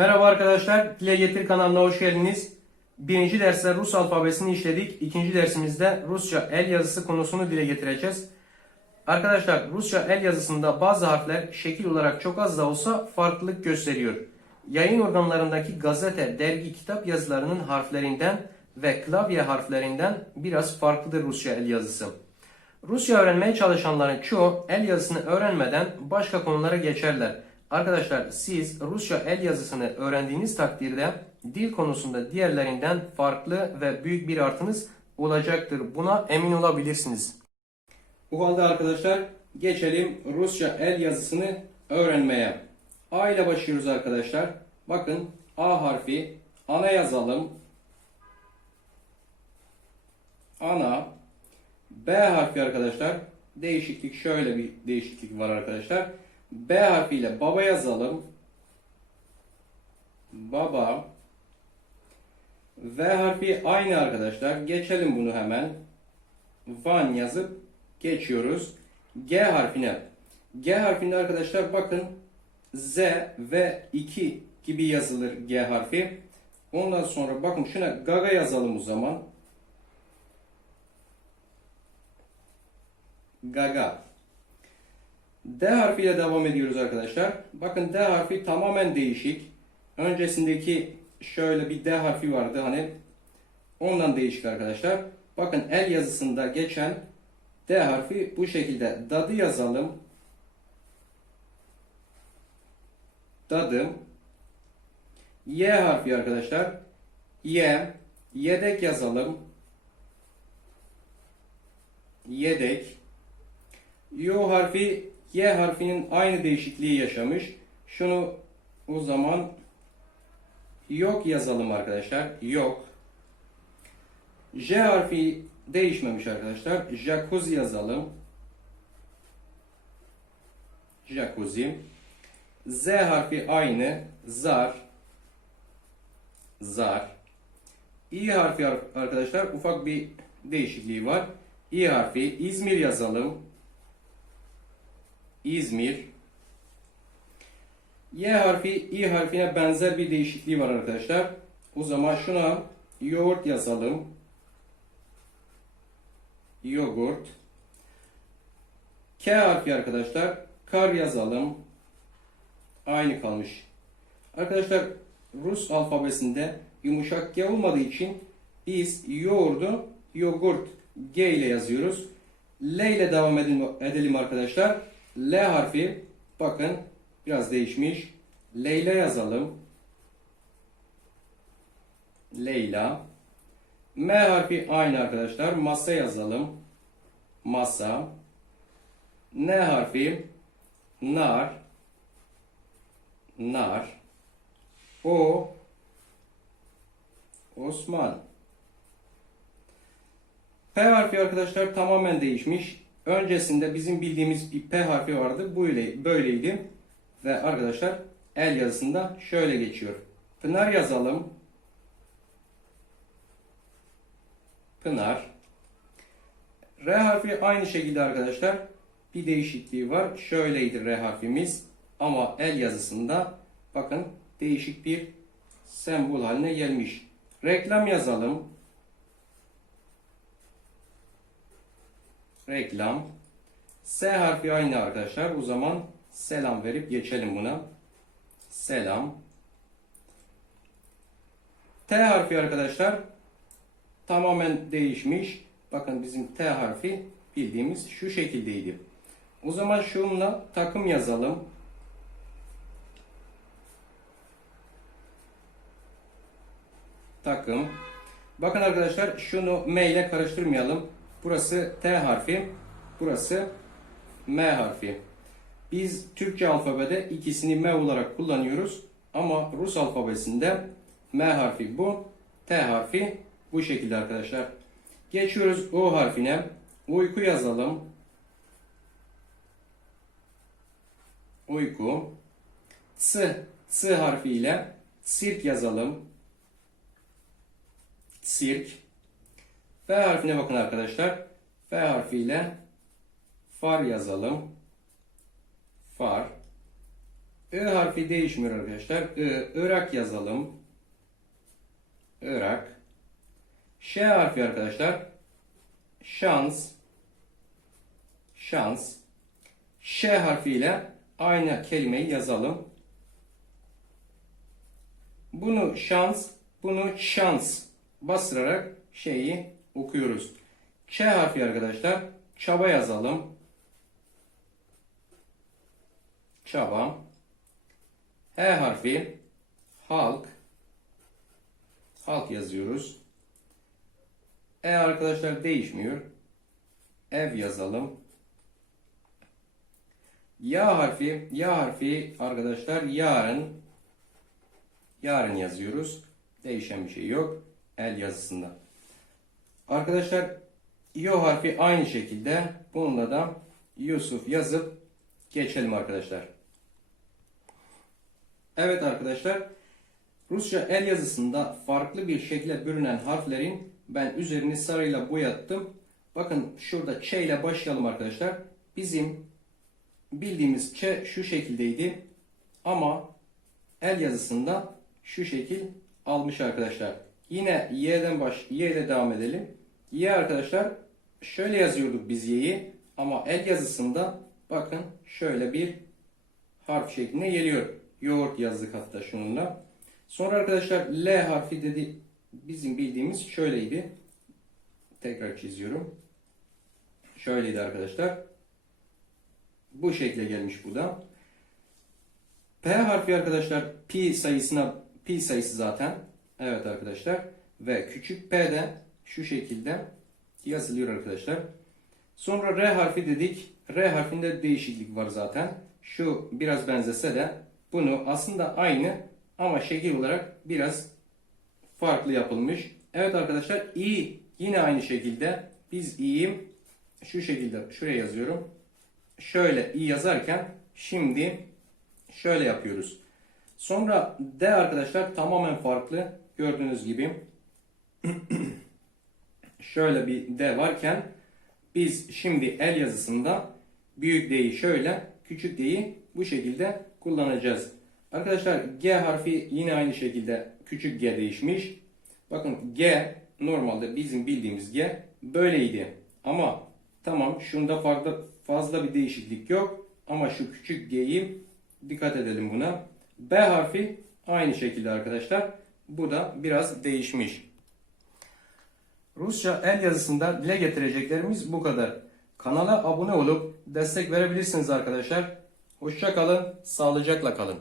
Merhaba arkadaşlar, Dile Getir kanalına hoş geldiniz. Birinci derste Rus alfabesini işledik. İkinci dersimizde Rusça el yazısı konusunu dile getireceğiz. Arkadaşlar Rusça el yazısında bazı harfler şekil olarak çok az da olsa farklılık gösteriyor. Yayın organlarındaki gazete, dergi, kitap yazılarının harflerinden ve klavye harflerinden biraz farklıdır Rusça el yazısı. Rusça öğrenmeye çalışanların çoğu el yazısını öğrenmeden başka konulara geçerler. Arkadaşlar siz Rusça el yazısını öğrendiğiniz takdirde dil konusunda diğerlerinden farklı ve büyük bir artınız olacaktır. Buna emin olabilirsiniz. Bu halde arkadaşlar geçelim Rusça el yazısını öğrenmeye. A ile başlıyoruz arkadaşlar. Bakın A harfi ana yazalım. Ana B harfi arkadaşlar. Değişiklik şöyle bir değişiklik var arkadaşlar. B harfiyle baba yazalım. Baba. V harfi aynı arkadaşlar. Geçelim bunu hemen. Van yazıp geçiyoruz. G harfine. G harfinde arkadaşlar bakın Z ve 2 gibi yazılır G harfi. Ondan sonra bakın şuna gaga yazalım o zaman. Gaga. D harfiyle devam ediyoruz arkadaşlar. Bakın D harfi tamamen değişik. Öncesindeki şöyle bir D harfi vardı hani ondan değişik arkadaşlar. Bakın el yazısında geçen D harfi bu şekilde. Dadı yazalım. Dadım. Y harfi arkadaşlar. Y. Yedek yazalım. Yedek. Yo harfi Y harfinin aynı değişikliği yaşamış. Şunu o zaman yok yazalım arkadaşlar. Yok. J harfi değişmemiş arkadaşlar. Jacuzzi yazalım. Jacuzzi. Z harfi aynı. Zar. Zar. İ harfi arkadaşlar ufak bir değişikliği var. İ harfi İzmir yazalım. İzmir. Y harfi İ harfine benzer bir değişikliği var arkadaşlar. O zaman şuna yoğurt yazalım. Yogurt. K harfi arkadaşlar. Kar yazalım. Aynı kalmış. Arkadaşlar Rus alfabesinde yumuşak G olmadığı için biz yoğurdu yogurt G ile yazıyoruz. L ile devam edelim arkadaşlar. L harfi bakın biraz değişmiş. Leyla yazalım. Leyla. M harfi aynı arkadaşlar. Masa yazalım. Masa. N harfi nar. Nar. O Osman. P harfi arkadaşlar tamamen değişmiş. Öncesinde bizim bildiğimiz bir P harfi vardı. Böyle, böyleydi. Ve arkadaşlar el yazısında şöyle geçiyor. Pınar yazalım. Pınar. R harfi aynı şekilde arkadaşlar. Bir değişikliği var. Şöyleydi R harfimiz. Ama el yazısında bakın değişik bir sembol haline gelmiş. Reklam yazalım. Reklam. S harfi aynı arkadaşlar. O zaman selam verip geçelim buna. Selam. T harfi arkadaşlar tamamen değişmiş. Bakın bizim T harfi bildiğimiz şu şekildeydi. O zaman şununla takım yazalım. Takım. Bakın arkadaşlar şunu M ile karıştırmayalım. Burası T harfi, burası M harfi. Biz Türkçe alfabede ikisini M olarak kullanıyoruz ama Rus alfabesinde M harfi bu, T harfi bu şekilde arkadaşlar. Geçiyoruz O harfine. Uyku yazalım. Uyku. S, S harfiyle sirk yazalım. Sirk. F harfine bakın arkadaşlar. F harfiyle far yazalım. Far. I harfi değişmiyor arkadaşlar. I, Irak yazalım. Irak. Ş harfi arkadaşlar. Şans. Şans. Ş harfiyle aynı kelimeyi yazalım. Bunu şans, bunu şans bastırarak şeyi okuyoruz. Ç harfi arkadaşlar. Çaba yazalım. Çaba. H harfi. Halk. Halk yazıyoruz. E arkadaşlar değişmiyor. Ev yazalım. Ya harfi, ya harfi arkadaşlar yarın yarın yazıyoruz. Değişen bir şey yok el yazısında. Arkadaşlar yo harfi aynı şekilde bununla da Yusuf yazıp geçelim arkadaşlar. Evet arkadaşlar Rusça el yazısında farklı bir şekilde bürünen harflerin ben üzerini sarıyla boyattım. Bakın şurada Ç ile başlayalım arkadaşlar. Bizim bildiğimiz Ç şu şekildeydi. Ama el yazısında şu şekil almış arkadaşlar. Yine Y'den baş Y ile devam edelim. Y arkadaşlar şöyle yazıyorduk biz Y'yi ama el yazısında bakın şöyle bir harf şeklinde geliyor. Yoğurt yazdık hatta şununla. Sonra arkadaşlar L harfi dedi bizim bildiğimiz şöyleydi. Tekrar çiziyorum. Şöyleydi arkadaşlar. Bu şekle gelmiş bu da. P harfi arkadaşlar pi sayısına pi sayısı zaten. Evet arkadaşlar. Ve küçük p de şu şekilde yazılıyor arkadaşlar. Sonra R harfi dedik. R harfinde değişiklik var zaten. Şu biraz benzese de bunu aslında aynı ama şekil olarak biraz farklı yapılmış. Evet arkadaşlar i yine aynı şekilde biz i'yi şu şekilde şuraya yazıyorum. Şöyle i yazarken şimdi şöyle yapıyoruz. Sonra D arkadaşlar tamamen farklı. Gördüğünüz gibi şöyle bir D varken biz şimdi el yazısında büyük D'yi şöyle, küçük D'yi bu şekilde kullanacağız. Arkadaşlar G harfi yine aynı şekilde küçük G değişmiş. Bakın G normalde bizim bildiğimiz G böyleydi. Ama tamam şunda farklı fazla bir değişiklik yok. Ama şu küçük G'yi dikkat edelim buna. B harfi aynı şekilde arkadaşlar. Bu da biraz değişmiş. Rusça el yazısında dile getireceklerimiz bu kadar. Kanala abone olup destek verebilirsiniz arkadaşlar. Hoşça kalın, sağlıcakla kalın.